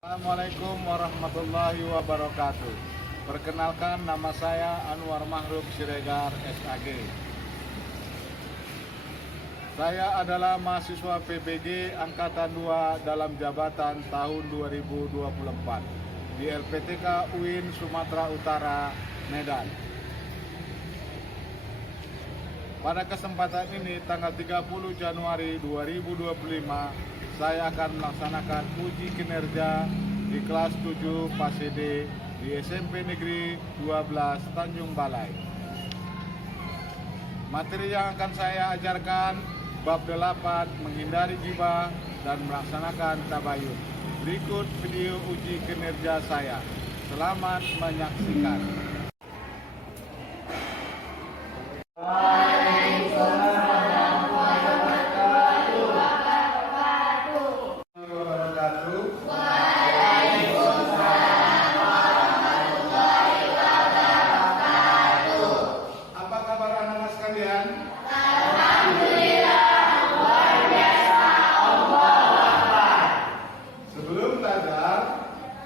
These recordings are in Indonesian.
Assalamualaikum warahmatullahi wabarakatuh. Perkenalkan, nama saya Anwar Mahrub Siregar, SAG. Saya adalah mahasiswa PBG Angkatan 2 dalam jabatan tahun 2024 di LPTK UIN Sumatera Utara, Medan. Pada kesempatan ini, tanggal 30 Januari 2025, saya akan melaksanakan uji kinerja di kelas 7 PASED di SMP Negeri 12 Tanjung Balai. Materi yang akan saya ajarkan bab 8, menghindari ghibah dan melaksanakan tabayun. Berikut video uji kinerja saya. Selamat menyaksikan.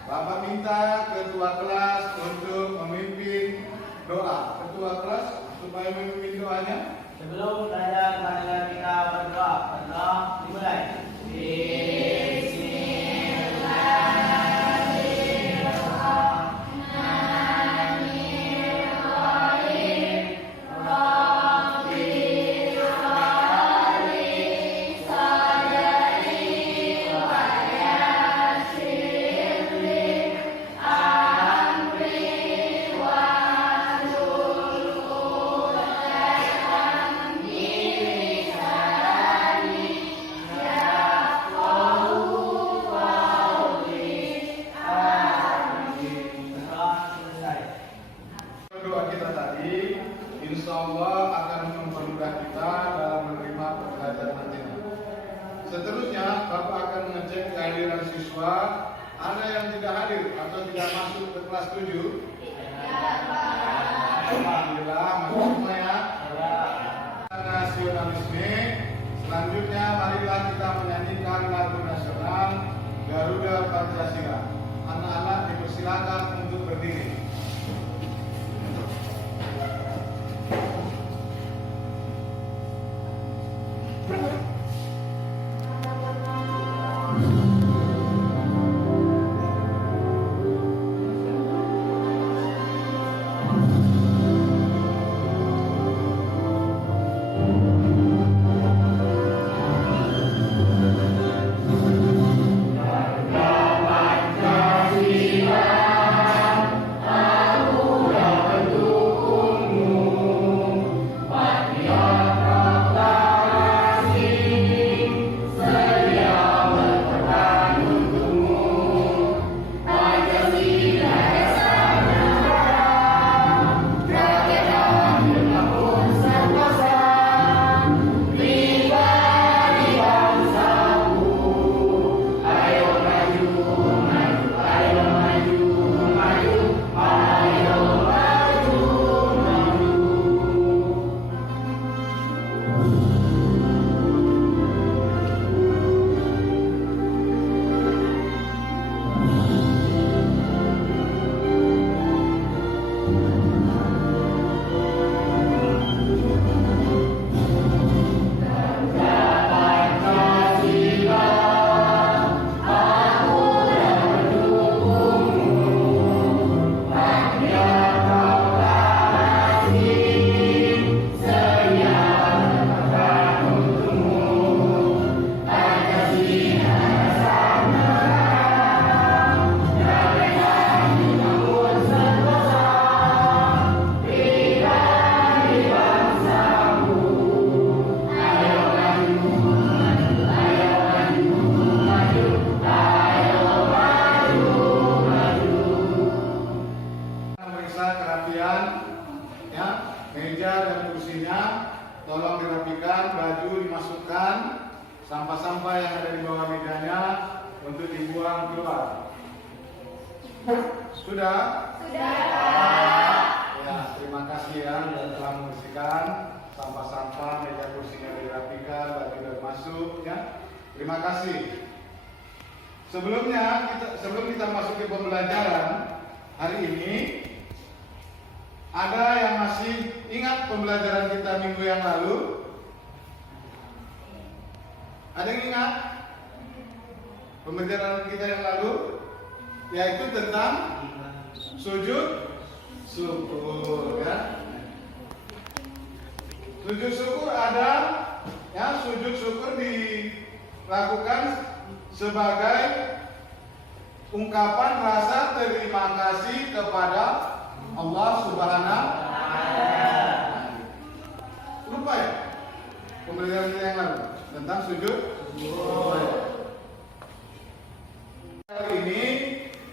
Bapak minta ketua kelas untuk memimpin doa. Ketua kelas supaya memimpin doanya. Sebelum belajar, marilah kita berdoa. Berdoa dimulai. Doa kita tadi, insya Allah akan mempermudah kita dalam menerima pembelajaran nantinya. Seterusnya, Bapak akan mengecek kehadiran siswa. Ada yang tidak hadir atau tidak masuk ke kelas 7? Alhamdulillah, masuk semua ya. Nasionalisme. Selanjutnya, marilah kita menyanyikan lagu nasional Garuda Pancasila. Anak-anak dipersilakan untuk berdiri. Meja dan kursinya tolong dirapikan, baju dimasukkan, sampah-sampah yang ada di bawah mejanya untuk dibuang keluar. Sudah? Sudah. Ya, terima kasih ya telah membersihkan sampah-sampah, meja kursinya dirapikan, baju sudah masuk ya. Terima kasih. sebelum kita masuk ke pembelajaran hari ini, ada yang masih ingat pembelajaran kita minggu yang lalu? Ada yang ingat pembelajaran kita yang lalu? Yaitu tentang sujud syukur, ya. Sujud syukur ada, ya, sujud syukur dilakukan sebagai ungkapan rasa terima kasih kepada Allah Subhanahu wa Ta'ala. Lupa ya pembelajaran kita yang lalu tentang sujud syukur. Kali ini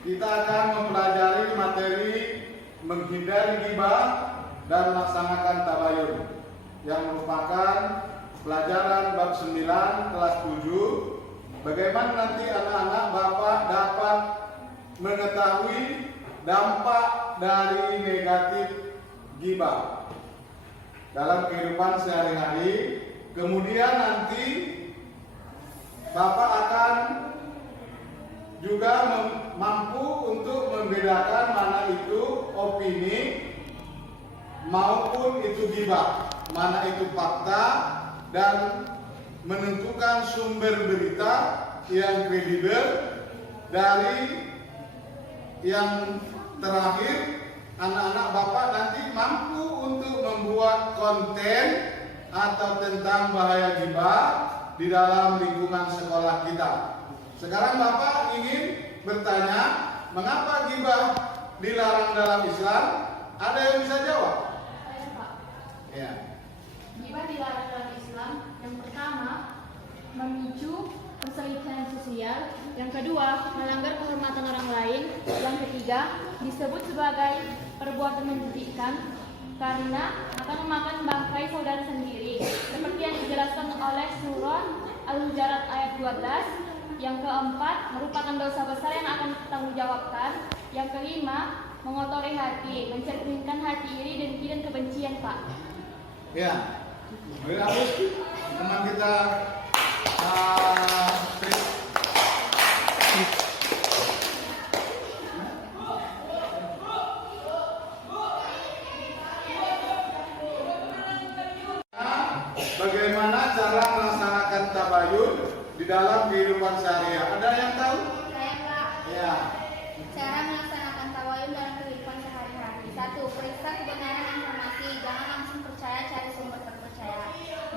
kita akan mempelajari materi menghindari ghibah dan melaksanakan tabayun, yang merupakan pelajaran bab 9 kelas 7. Bagaimana nanti anak-anak Bapak dapat mengetahui dampak dari negatif ghibah dalam kehidupan sehari-hari. Kemudian nanti Bapak akan juga mampu untuk membedakan mana itu opini maupun itu ghibah, mana itu fakta, dan menentukan sumber berita yang kredibel. Dari yang terakhir, anak-anak Bapak nanti mampu untuk membuat konten atau tentang bahaya ghibah di dalam lingkungan sekolah kita. Sekarang Bapak ingin bertanya, mengapa ghibah dilarang dalam Islam? Ada yang bisa jawab? Saya, Pak. Ya. Ghibah dilarang dalam Islam. Yang pertama, memicu perselingkuhan sosial. Yang kedua, melanggar kehormatan orang lain. Yang ketiga, disebut sebagai perbuatan menjijikkan karena akan memakan bangkai saudara sendiri, seperti yang dijelaskan oleh surah Al-Hujurat ayat 12. Yang keempat, merupakan dosa besar yang akan ditanggungjawabkan. Yang kelima, mengotori hati, mencerminkan hati iri, dengki, dan kebencian, Pak. Ya, bagus teman kita. Bagaimana cara melaksanakan tabayun di dalam kehidupan sehari-hari? Ada yang tahu? Saya, Pak. Ya. Cara melaksanakan tabayun dalam kehidupan sehari-hari. 1. Periksa kebenaran informasi. Jangan langsung percaya, cari sumber terpercaya.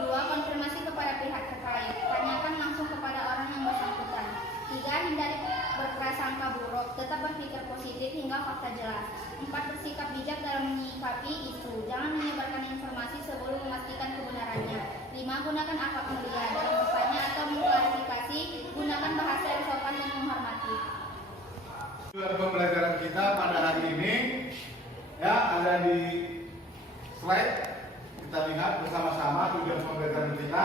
2. Konfirmasi kepada pihak terkait. Tanyakan langsung kepada orang yang bersangkutan. 3. Hindari berprasangka buruk. Tetap berpikir positif hingga fakta jelas. 4. Bersikap bijak dalam menyikapi isu. Jangan menyebarkan informasi sebelum memastikan kebenarannya. 5. Gunakan akhlak mulia dalam bertanya atau mengklarifikasi. Gunakan bahasa yang sopan dan menghormati. Tujuan pembelajaran kita pada hari ini, ya, ada di slide. Kita lihat bersama-sama tujuan pembelajaran kita.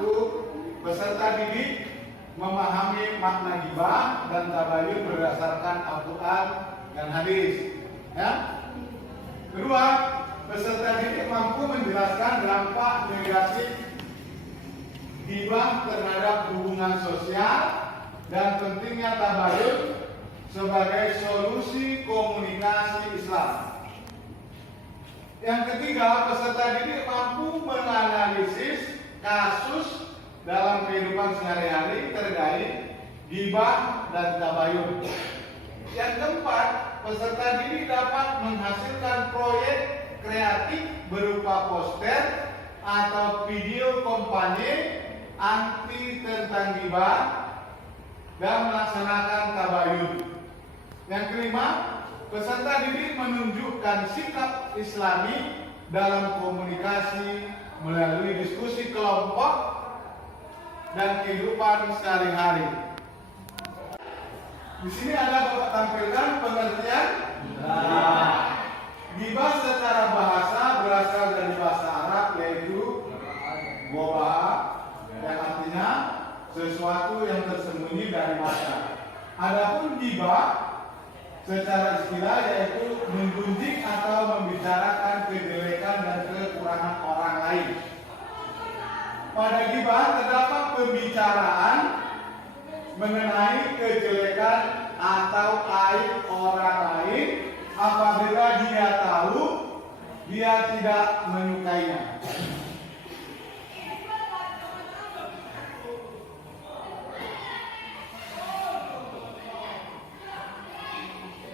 1. Peserta didik memahami makna ghibah dan tabayun berdasarkan Al-Quran dan hadis. Ya. 2. Peserta didik mampu menjelaskan dampak negatif ghibah terhadap hubungan sosial dan pentingnya tabayun sebagai solusi komunikasi Islam. Yang ketiga, peserta didik mampu menganalisis kasus dalam kehidupan sehari-hari terkait ghibah dan tabayun. Yang keempat, peserta didik dapat menghasilkan proyek kreatif berupa poster atau video kampanye anti tentang ghibah dan melaksanakan tabayun. Yang kelima, peserta didik menunjukkan sikap Islami dalam komunikasi melalui diskusi kelompok dan kehidupan sehari-hari. Di sini ada Bapak tampilkan pengertian ghibah secara bahasa berasal dari bahasa Arab, yaitu ghobah, yang artinya sesuatu yang tersembunyi dari mata. Adapun ghibah secara istilah yaitu menggunjing atau membicarakan kejelekan dan kekurangan orang lain. Pada ghibah terdapat pembicaraan mengenai kejelekan atau aib orang lain apabila dia tahu dia tidak menyukainya.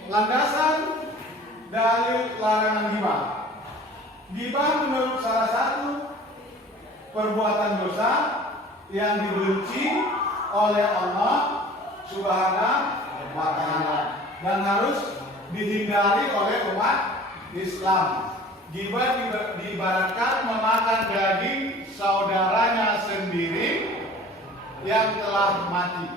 Landasan dalil larangan ghibah. Ghibah menurut salah satu perbuatan dosa yang dibenci oleh Allah Subhanahu wa Ta'ala dan harus dihindari oleh umat Islam. Ghibah diibaratkan memakan daging saudaranya sendiri yang telah mati.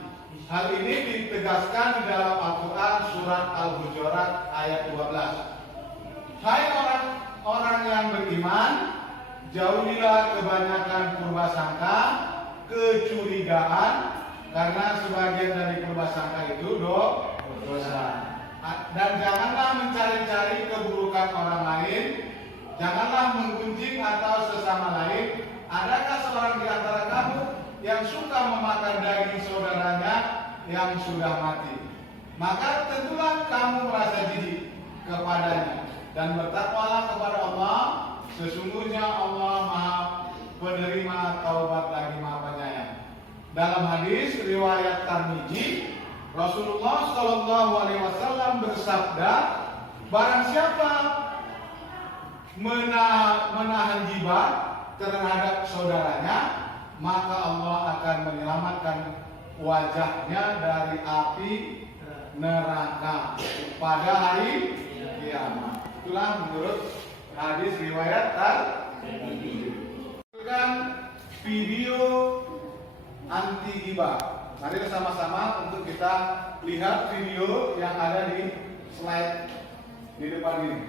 Hal ini ditegaskan di dalam Al-Quran surat Al-Hujurat ayat 12. Hai orang-orang yang beriman, jauhilah kebanyakan purbasangka, kecurigaan, karena sebagian dari purbasangka itu dosa. Dan janganlah mencari-cari keburukan orang lain, janganlah menggunjing atau sesama lain. Adakah seorang di antara kamu yang suka memakan daging saudaranya yang sudah mati? Maka tentulah kamu merasa jijik kepadanya dan bertakwalah kepada Allah. Sesungguhnya Allah Maha Penerima taubat lagi Maha Penyayang. Dalam hadis riwayat Tirmidzi, Rasulullah Shallallahu Alaihi Wasallam bersabda, barang siapa menahan ghibah terhadap saudaranya, maka Allah akan menyelamatkan wajahnya dari api neraka pada hari kiamat. Itulah menurut hadis riwayat Tirmidzi. Video anti ghibah. Mari sama-sama untuk kita lihat video yang ada di slide di depan ini.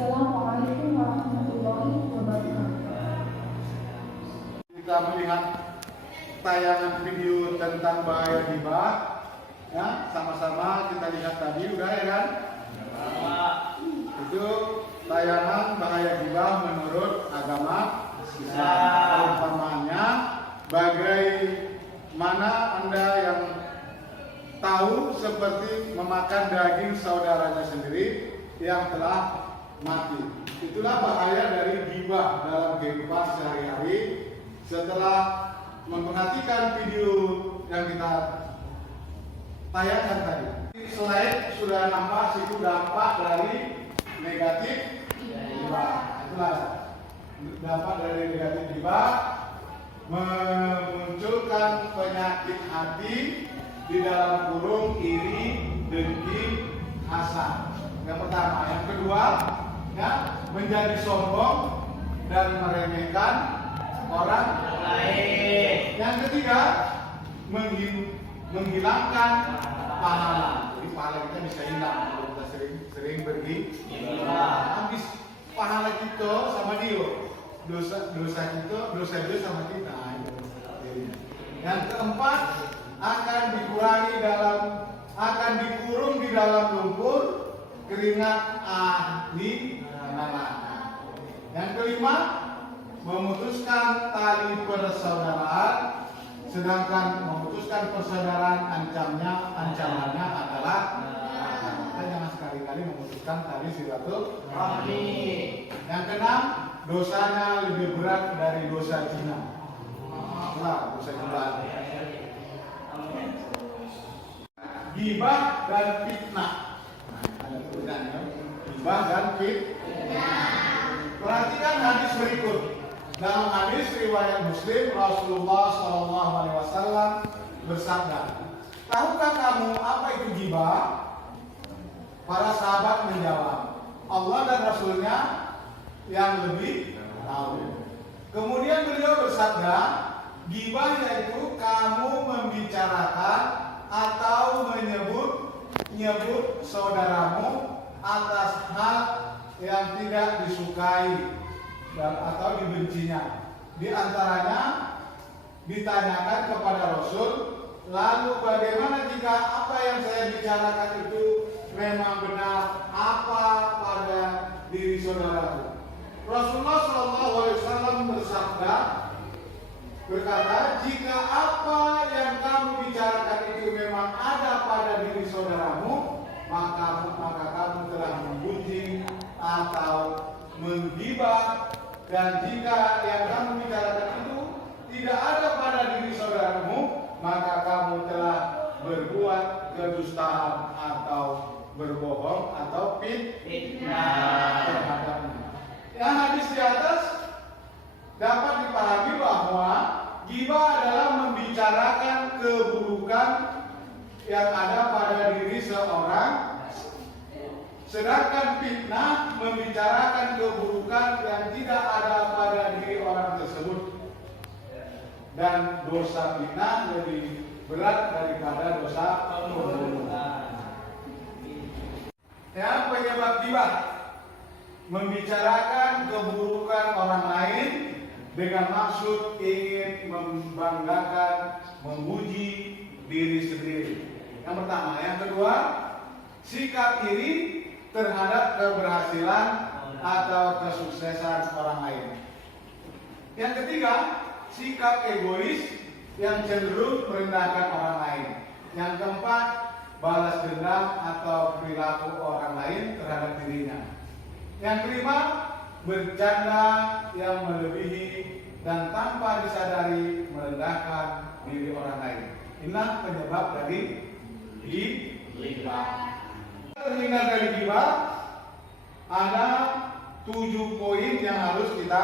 Assalamualaikum warahmatullahi wabarakatuh. Kita melihat tayangan video tentang bahaya ghibah. Ya, sama-sama kita lihat tadi, udah ya kan? Itu tayangan bahaya ghibah menurut agama Islam. Umpamanya, bagaimana Anda yang tahu seperti memakan daging saudaranya sendiri yang telah mati. Itulah bahaya dari ghibah dalam kehidupan sehari-hari. Setelah memperhatikan video yang kita tayangkan tadi, slide sudah nampak situ dampak dari negatif ghibah. Itulah dampak dari negatif ghibah, memunculkan penyakit hati, di dalam kurung iri, dengki, hasad. Yang pertama, yang kedua, ya, menjadi sombong dan meremehkan orang lain. Yang ketiga, menghilangkan pahala. Jadi pahala kita bisa hilang kalau kita sering pergi. Habis pahala kita sama dia, dosa kita sama kita. Yang keempat, akan dikurung di dalam lumpur, keringat ahli neraka. Yang kelima, memutuskan tali persaudaraan, sedangkan memutuskan persaudaraan ancamannya adalah kita jangan sekali-kali memutuskan tali silaturahmi. Yang keenam, dosanya lebih berat dari dosa zina. Dosa zina. Ghibah dan fitnah. Ada tulisannya. Ghibah dan fitnah. Perhatikan hadis berikut. Dalam hadis riwayat Muslim, Rasulullah SAW bersabda, tahukah kamu apa itu ghibah? Para sahabat menjawab, Allah dan Rasulnya yang lebih tahu. Kemudian beliau bersabda, ghibah yaitu kamu membicarakan atau menyebut saudaramu atas hal yang tidak disukai atau dibencinya. Di antaranya ditanyakan kepada Rasul, lalu bagaimana jika apa yang saya bicarakan itu memang benar apa pada diri saudaraku? Rasulullah SAW berkata, jika apa yang kamu bicarakan itu memang ada pada diri saudaramu, maka kamu telah menggunjing atau menggibah. Dan jika yang kamu bicarakan itu tidak ada pada diri saudaramu, maka kamu telah berbuat kedustaan atau berbohong atau fitnah terhadapnya. Yang hadis di atas dapat dipahami bahwa ghibah adalah membicarakan keburukan yang ada pada diri seorang, sedangkan fitnah membicarakan keburukan yang tidak ada pada diri orang tersebut. Dan dosa fitnah lebih berat daripada dosa pembunuhan. Ya, penyebab ghibah membicarakan keburukan orang lain dengan maksud ingin membanggakan, memuji diri sendiri. Yang pertama, yang kedua, sikap iri terhadap keberhasilan atau kesuksesan orang lain. Yang ketiga, sikap egois yang cenderung merendahkan orang lain. Yang keempat, balas dendam atau perilaku orang lain terhadap dirinya. Yang kelima, bercanda yang melebihi dan tanpa disadari merendahkan diri orang lain. Inilah penyebab dari ghibah. Terhindar dari ghibah, ada 7 poin yang harus kita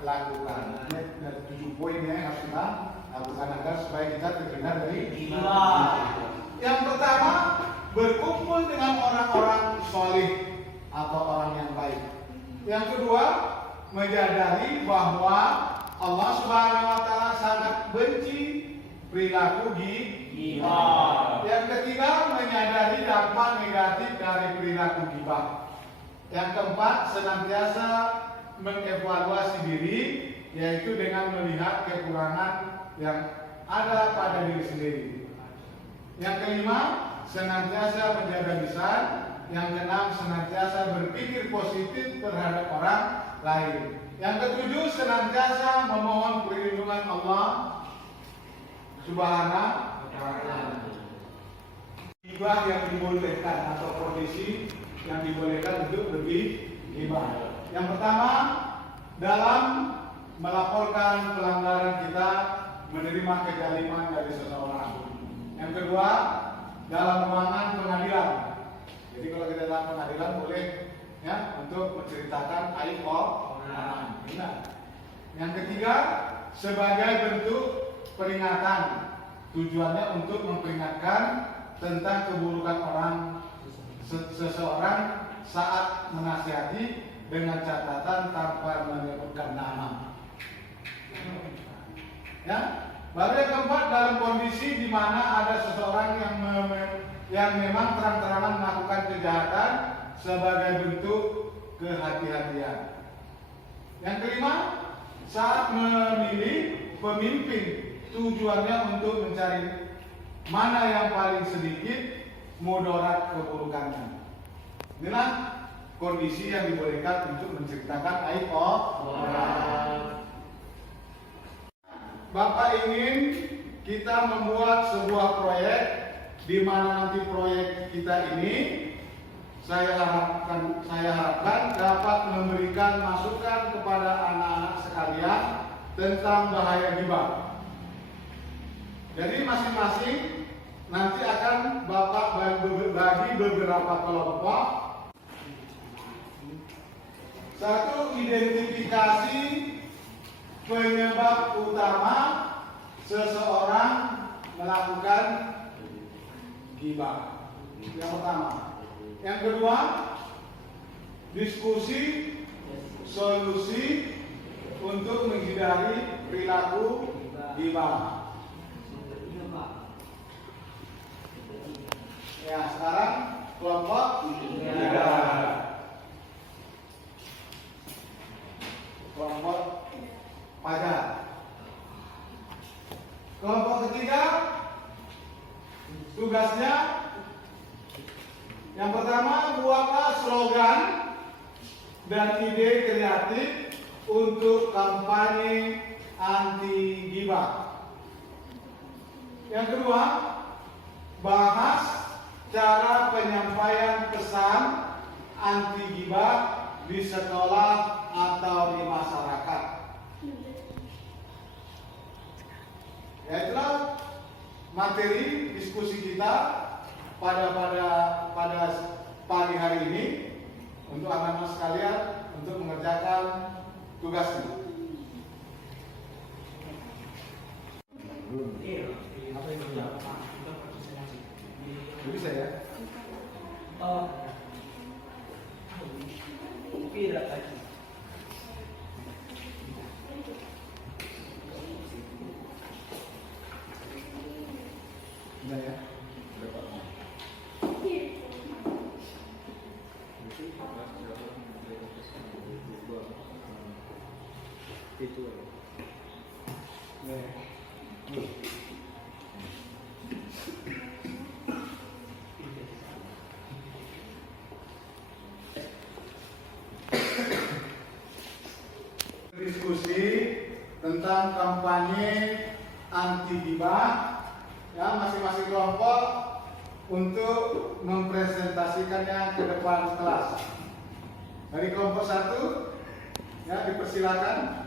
lakukan. Ada 7 poin yang harus kita lakukan agar supaya kita terhindar dari ghibah. Yang pertama, berkumpul dengan orang-orang soleh atau orang yang baik. Yang kedua, menyadari bahwa Allah Subhanahu wa Ta'ala sangat benci perilaku ghibah. Yang ketiga, menyadari dampak negatif dari perilaku ghibah. Yang keempat, senantiasa mengevaluasi diri, yaitu dengan melihat kekurangan yang ada pada diri sendiri. Yang kelima, senantiasa menjaga lisan. Yang keenam, senantiasa berpikir positif terhadap orang lain. Yang ketujuh, senantiasa memohon perlindungan Allah Subhanahu wa Ta'ala. Ghibah yang dibolehkan atau kondisi yang dibolehkan untuk lebih ghibah. Yang pertama, dalam melaporkan pelanggaran kita, menerima kezaliman dari seseorang. Yang kedua, dalam ruangan pengadilan. Jadi kalau kita dalam pengadilan boleh ya untuk menceritakan aib orang. Yang ketiga, sebagai bentuk peringatan, tujuannya untuk memperingatkan tentang keburukan seseorang saat menasihati dengan catatan tanpa menyebutkan nama. Ya, baru yang keempat, dalam kondisi di mana ada seseorang yang memang terang-terangan melakukan kejahatan sebagai bentuk kehati-hatian. Yang kelima, saat memilih pemimpin, tujuannya untuk mencari mana yang paling sedikit mudarat keburukannya. Inilah kondisi yang dibolehkan untuk menceritakan aib orang. Bapak ingin kita membuat sebuah proyek di mana nanti proyek kita ini saya harapkan dapat memberikan masukan kepada anak-anak sekalian tentang bahaya ghibah. Jadi masing-masing nanti akan Bapak bagi beberapa kelompok. Satu, identifikasi penyebab utama seseorang melakukan ghibah. Yang pertama. Yang kedua, diskusi solusi untuk menghindari perilaku ghibah. Ya, sekarang kelompok tiga. Kelompok pajak. Kelompok ketiga, tugasnya yang pertama, buatlah slogan dan ide kreatif untuk kampanye anti ghibah. Yang kedua, bahas cara penyampaian pesan anti ghibah di sekolah atau di masyarakat. Ya, itulah materi diskusi kita pada pagi hari ini untuk anak-anak sekalian untuk mengerjakan tugasnya. Bisa ya? Udah ya? Itu diskusi tentang kampanye anti ghibah ya, masing-masing kelompok untuk mempresentasikannya ke depan kelas. Dari kelompok 1 ya, dipersilakan.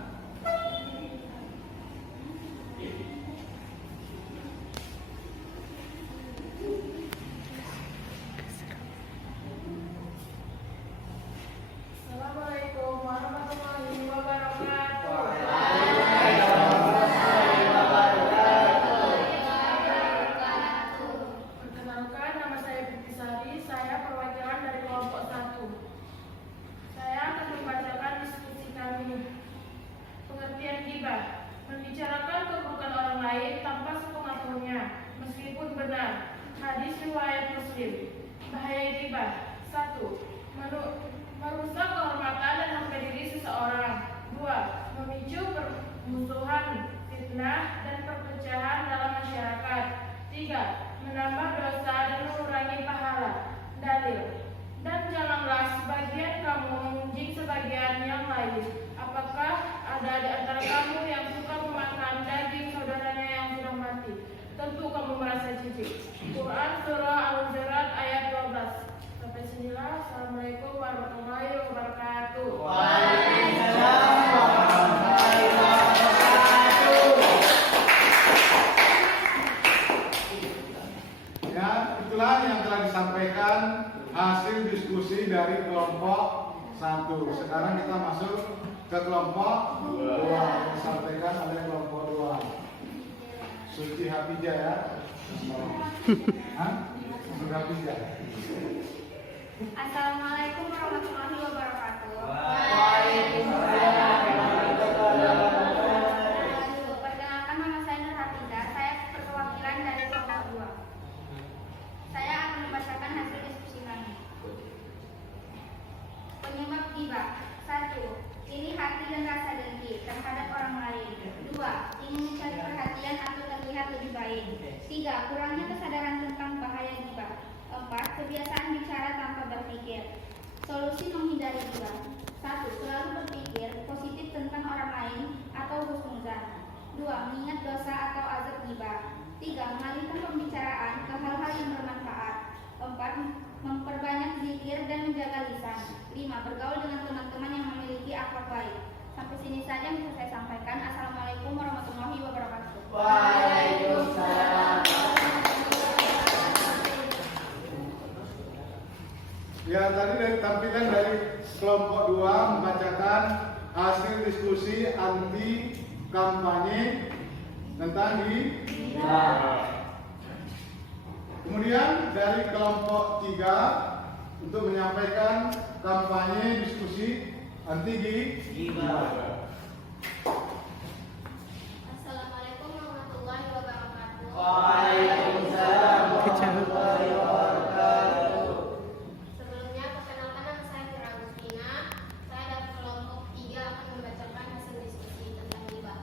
Assalamualaikum warahmatullahi wabarakatuh. Perkenalkan, nama saya Bitisari. Saya perwakilan dari kelompok 1. Saya akan membacakan diskusi kami. Pengertian ghibah: membicarakan keburukan orang lain tanpa sepengetahuannya, meskipun benar. Hadis riwayat Muslim. Bahaya ghibah: 1. Merusak kehormatan dan harga diri seseorang. 2. Memicu permusuhan, fitnah, dan perpecahan dalam masyarakat. 3. Menambah dosa dan mengurangi pahala. Dalil: Quran surah Al-Hujurat ayat 12. Sampai sinilah. Assalamualaikum warahmatullahi wabarakatuh. Waalaikumsalam warahmatullahi wabarakatuh. Ya, itulah yang telah disampaikan hasil diskusi dari kelompok 1. Sekarang kita masuk ke kelompok 2. Disampaikan oleh kelompok 2. Suci Hafijah ya. Hah? Suci Hafijah. Assalamualaikum warahmatullahi wabarakatuh. Waalaikumsalam warahmatullahi wabarakatuh. Perkenalkan, nama saya Nur Hafizah. Saya perwakilan dari kelompok 2. Saya akan membacakan hasil diskusi kami. Penyebab ghibah. 1. Ini hati dan rasa dengki terhadap orang lain. 2. Ingin mencari perhatian atau terlihat lebih baik. 3. Kurangnya kesadaran tentang bahaya ghibah. 4. Kebiasaan bicara tanpa berpikir. Solusi menghindari ghibah. 1. Selalu berpikir positif tentang orang lain atau husnuzan. 2. Mengingat dosa atau azab ghibah. 3. Mengalihkan pembicaraan ke hal-hal yang bermanfaat. 4. Memperbanyak zikir dan menjaga lisan. 5. Bergaul dengan teman-teman yang memiliki akhlak baik. Sampai sini saja yang bisa saya sampaikan. Assalamualaikum warahmatullahi wabarakatuh. Waalaikumsalam. Ya, tadi dari tampilan dari kelompok 2 membacakan hasil diskusi anti kampanye tentang ghibah. Kemudian dari kelompok 3 untuk menyampaikan kampanye diskusi anti ghibah. Assalamualaikum warahmatullahi wabarakatuh. Waalaikumsalam warahmatullahi wabarakatuh. Sebelumnya, perkenalkan, nama saya Fira Agustina. Saya dari kelompok 3 akan membacakan hasil diskusi tentang ghibah.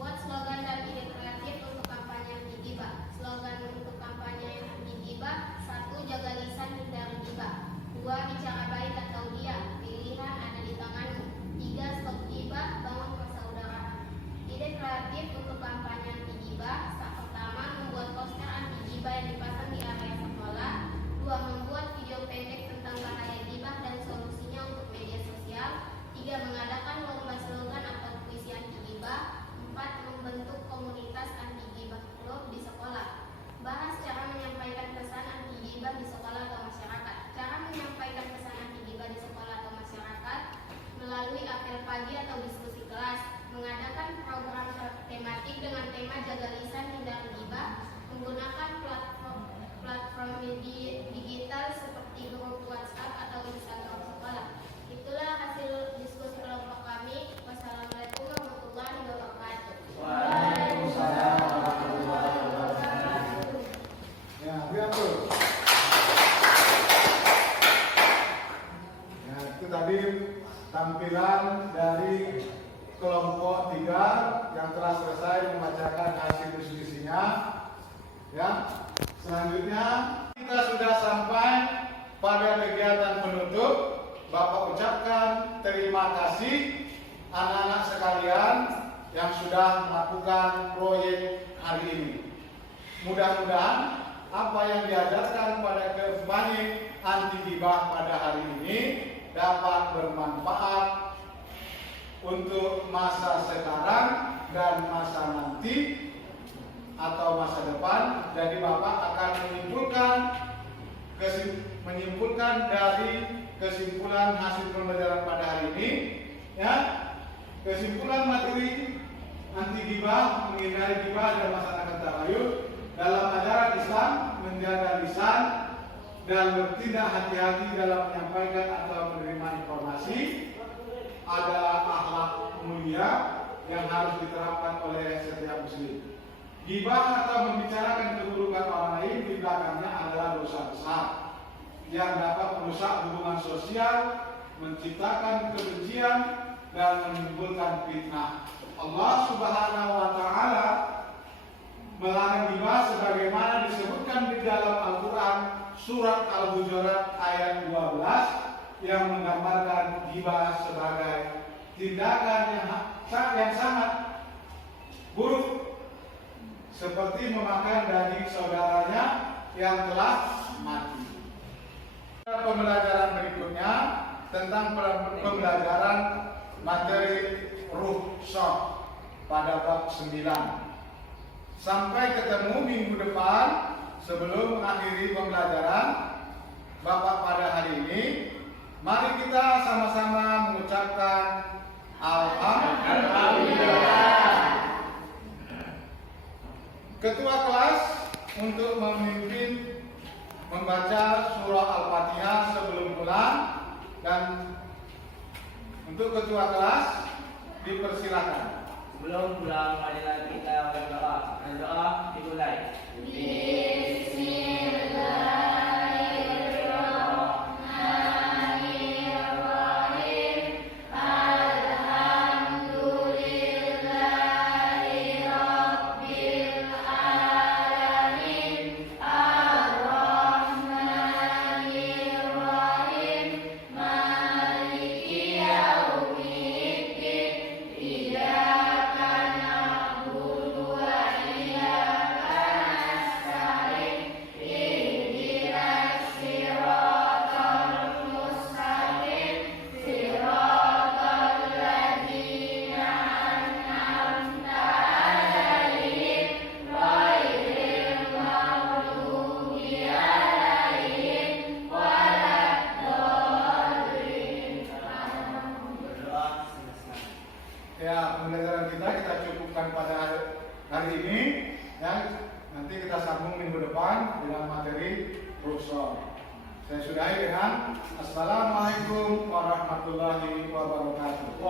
Buat slogan dan ide kreatif untuk kampanye anti ghibah. Slogan untuk kampanye anti ghibah: 1. Jaga lisan, hindari ghibah. 2. Bicara baik atau diam, pilihan ada di tanganmu. 3. Stop ghibah, bangun persaudaraan. Ide kreatif untuk kampanye anti ghibah. Pertama, membuat poster anti ghibah yang dipasang di area sekolah. 2. Membuat video pendek tentang bahaya ghibah dan solusinya untuk media sosial. 3. Mengadakan lomba slogan atau puisi anti ghibah. 4. Membentuk komunitas anti ghibah club di sekolah. Bahas cara menyampaikan pesan anti ghibah di sekolah atau masyarakat. Cara menyampaikan pesan anti ghibah di sekolah atau masyarakat melalui apel pagi atau diskusi kelas. Mengadakan program tematik dengan tema jaga lisan hindari ghibah. Menggunakan platform digital seperti grup WhatsApp atau Instagram sekolah. Itulah hasil diskusi kelompok kami. Wassalamualaikum warahmatullahi wabarakatuh. Waalaikumsalam warahmatullahi wabarakatuh. Ya, lihat tuh. Ya, itu tadi tampilan dari kelompok 3 yang telah selesai membacakan hasil diskusinya. Ya, selanjutnya kita sudah sampai pada kegiatan penutup. Bapak ucapkan terima kasih anak-anak sekalian yang sudah melakukan proyek hari ini. Mudah-mudahan apa yang diajarkan pada kampanye anti ghibah pada hari ini dapat bermanfaat untuk masa sekarang dan masa nanti atau masa depan. Jadi Bapak akan menyimpulkan dari kesimpulan hasil pembelajaran pada hari ini, ya. Kesimpulan materi anti ghibah, menghindari ghibah dan masyarakat tabayun dalam ajaran Islam: menjaga lisan dan bertindak hati-hati dalam menyampaikan atau menerima informasi. Ada akhlak mulia yang harus diterapkan oleh setiap muslim. Ghibah atau membicarakan keburukan orang lain di belakangnya adalah dosa besar yang dapat merusak hubungan sosial, menciptakan kebencian dan menimbulkan fitnah. Allah Subhanahu wa taala melarang ghibah sebagaimana disebutkan di dalam Al-Qur'an surat Al-Hujurat ayat 12 yang menggambarkan ghibah sebagai tindakan yang sangat buruk seperti memakan daging saudaranya yang telah mati. Pembelajaran berikutnya tentang pembelajaran materi ruh syah pada bab 9. Sampai ketemu minggu depan. Sebelum mengakhiri pembelajaran Bapak pada hari ini, mari kita sama-sama mengucapkan Alhamdulillah. Ketua kelas untuk memimpin membaca surah Al-Fatihah sebelum pulang, dan untuk ketua kelas dipersilakan. Sebelum pulang, marilah kita berdoa. Doa dimulai. Ya, pembelajaran kita cukupkan pada hari ini, dan nanti kita sambung minggu depan dengan materi ruh-syah. Saya sudahi dengan Assalamualaikum warahmatullahi wabarakatuh.